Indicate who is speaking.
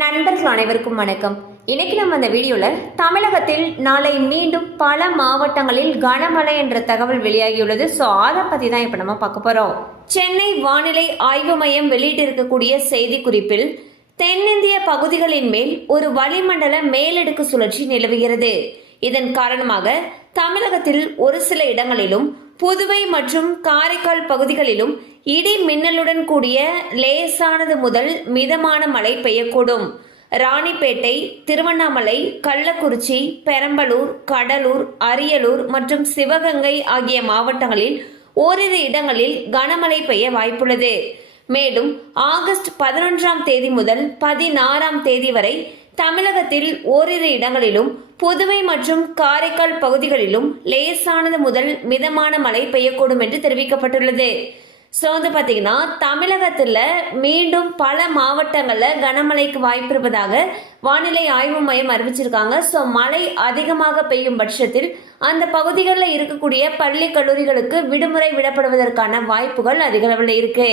Speaker 1: நண்பர்கள் அனைவருக்கும் வணக்கம் இன்னைக்கு நம்ம அந்த வீடியோவில் தமிழகத்தில் நாளை மீண்டும் பல மாவட்டங்களில் கனமழை என்ற தகவல் வெளியாகியுள்ளது ஸோ அதை பற்றி தான் இப்போ நம்ம பார்க்க போகிறோம் சென்னை வானிலை ஆய்வு மையம் வெளியிட்டிருக்கக்கூடிய செய்தி குறிப்பில் தென்னிந்திய பகுதிகளின் மேல் ஒரு வளிமண்டல மேலடுக்கு சுழற்சி நிலவுகிறது இதன் காரணமாக தமிழகத்தில் ஒரு சில இடங்களிலும் புதுவை மற்றும் காரைக்கால் பகுதிகளிலும் இடி மின்னலுடன் கூடிய லேசானது முதல் மிதமான மழை பெய்யக்கூடும் ராணிப்பேட்டை திருவண்ணாமலை கள்ளக்குறிச்சி பெரம்பலூர் கடலூர் அரியலூர் மற்றும் சிவகங்கை ஆகிய மாவட்டங்களில் ஓரிரு இடங்களில் கனமழை பெய்ய வாய்ப்புள்ளது மேலும் ஆகஸ்ட் பதினொன்றாம் தேதி முதல் பதினாறாம் தேதி வரை தமிழகத்தில் ஓரிரு இடங்களிலும் புதுவை மற்றும் காரைக்கால் பகுதிகளிலும் லேசானது முதல் மிதமான மழை பெய்யக்கூடும் என்று தெரிவிக்கப்பட்டுள்ளது ஸோ வந்து பார்த்தீங்கன்னா தமிழகத்தில் மீண்டும் பல மாவட்டங்களில் கனமழைக்கு வாய்ப்பு இருப்பதாக வானிலை ஆய்வு மையம் அறிவிச்சிருக்காங்க ஸோ மழை அதிகமாக பெய்யும் பட்சத்தில் அந்த பகுதிகளில் இருக்கக்கூடிய பள்ளி கல்லூரிகளுக்கு விடுமுறை விடப்படுவதற்கான வாய்ப்புகள் அதிகளவில் இருக்குது